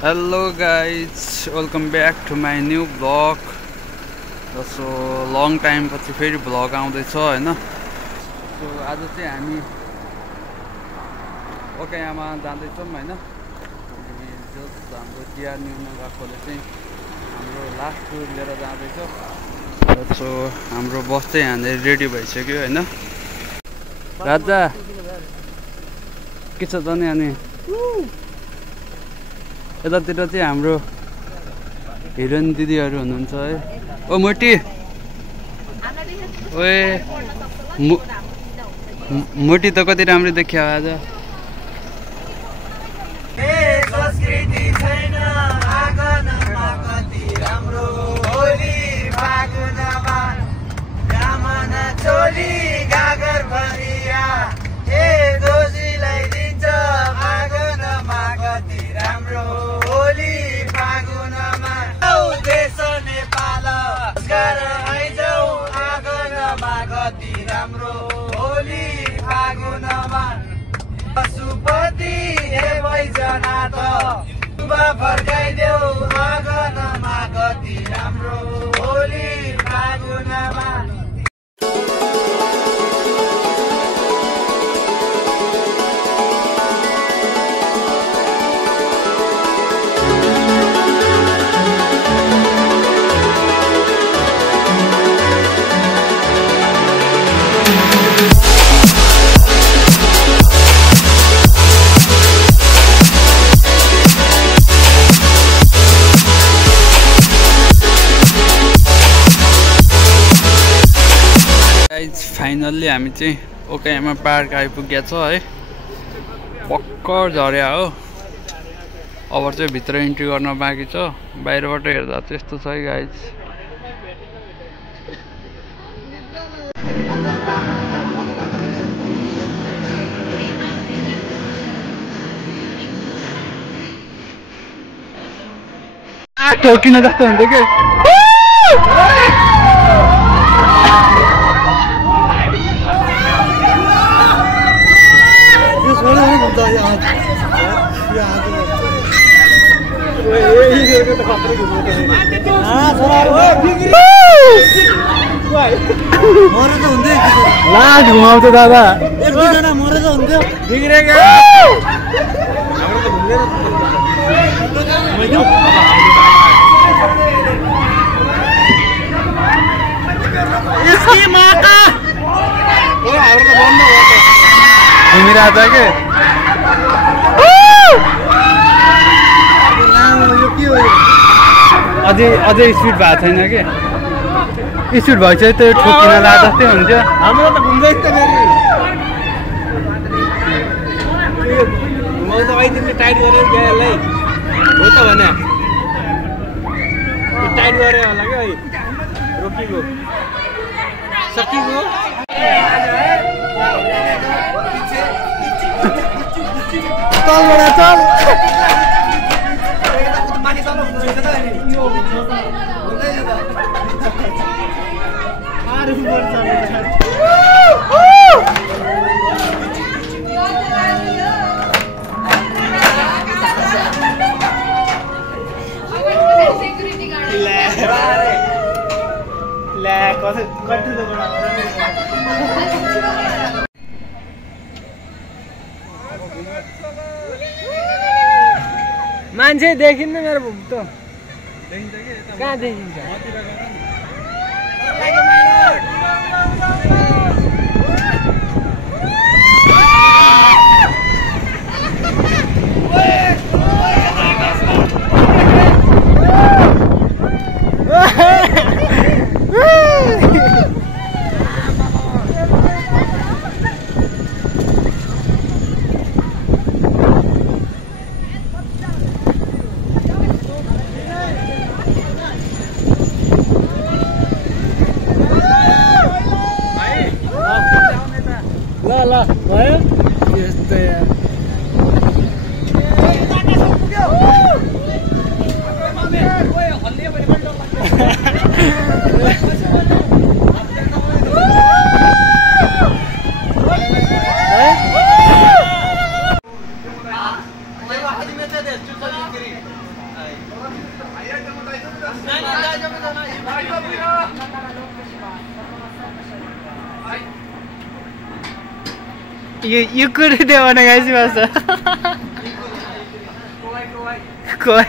Hello guys, welcome back to my new vlog. So long time पछि फेरि vlog आउँदैछ हैन। So आज चाहिँ हामी ओकायामा जाँदैछौँ हैन। जस्ट हाम्रो टिआर न्यूमा गएकोले चाहिँ हाम्रो लास्ट टुर लिएर जाँदैछ। So हाम्रो बस चाहिँ यहाँनिर रेडी भइसक्यो हैन। राजा के छ त नि अनि यतातिर चाहिँ हाम्रो हिरोइन दिदीहरू हुनुहुन्छ है। ओ मोटी ओए मोटी त कति राम्रो देखियो आज। पशुपति हे भैजना त फर्काइदेऊ आँगनमा कति राम्रो होली फागुनमा। फाइनल्ली हामी चाहिँ ओकायामा पार्क आइपुगेको छ है। पक्कर झर्या हो। अब चाहिँ भित्र इन्ट्री गर्न बाँकी छ। बाहिरबाट हेर्दा चाहिँ यस्तो छ है गाइज। ठोकिन जस्तो हुन्थ्यो कि लाज घुमाउँछ दादा। एक दुईजना मरेर हुन्थ्यो बिग्रेको। घुमिरहेको छ कि अझै स्पिड भएको छैन कि। स्पिड भएपछि त्यो ठोकिन ला जस्तै हुन्थ्यो। हाम्रो त घुम्दै त घुमाउँदा भाइले टाइट गरेर गएलाई हो त भने टाइट गरे होला कि भाइ रोकिएको सकिएको। तलबाट चल मान्छे देखिन्न मेरो त। कहाँ देखिन्छ? ल भयो यस्तै ゆっくりでお願いします。怖い。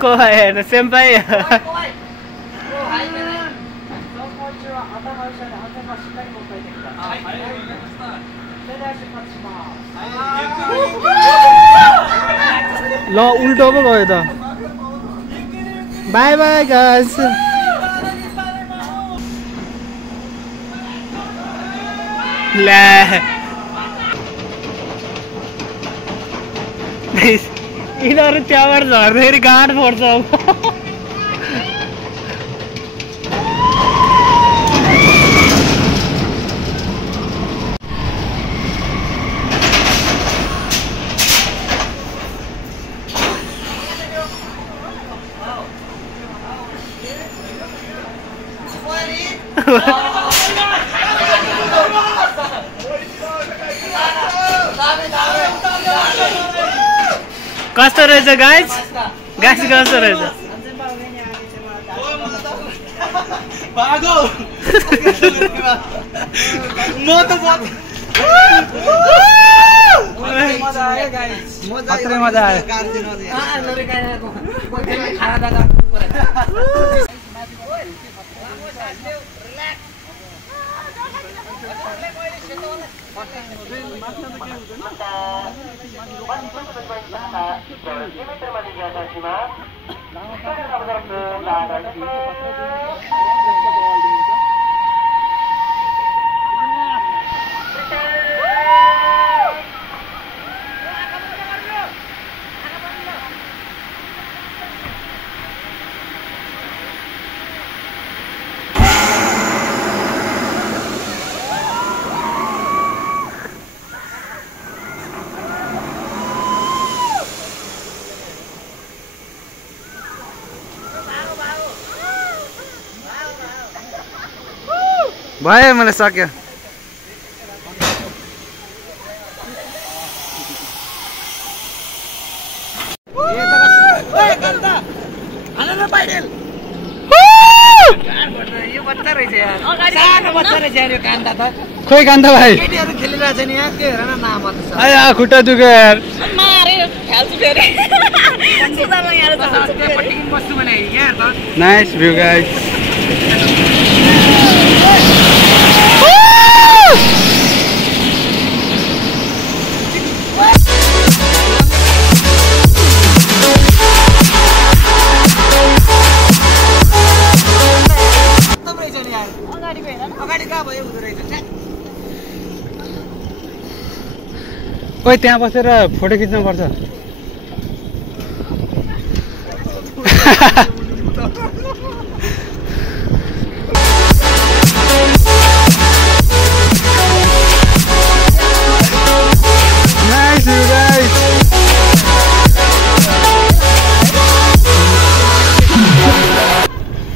怖いね、先輩や。ल उल्टो पो गयो त। By by guys. ले यिनीहरू त्यहाँबाट झर्दाखेरि गाँठ फोड्छ अब। कस्तो रहेछ गाइस? गाइस कस्तो रहेछ? भागो म त मजा आयो गाइस। अत्रै मजा आयो। भयो मैले सक्यो। खोइ कान्ता भाइ खुट्टा दुख्यो यार। Nice view guys. ओइ त्यहाँ बसेर फोटो खिच्नु पर्छ। Nice you guys.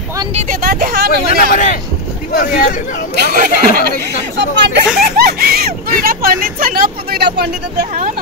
पंडित यता देखाउन भने दुईटा पंडित छैन, दुईटा पंडित देखाउ न।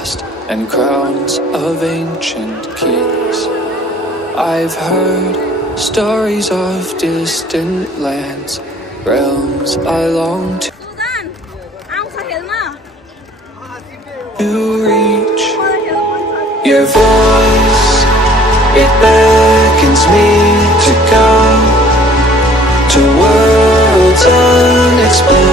past and crowns of ancient kings. I've heard stories of distant lands, realms I long to reach. Your voice, it beckons me to go to worlds unexplained.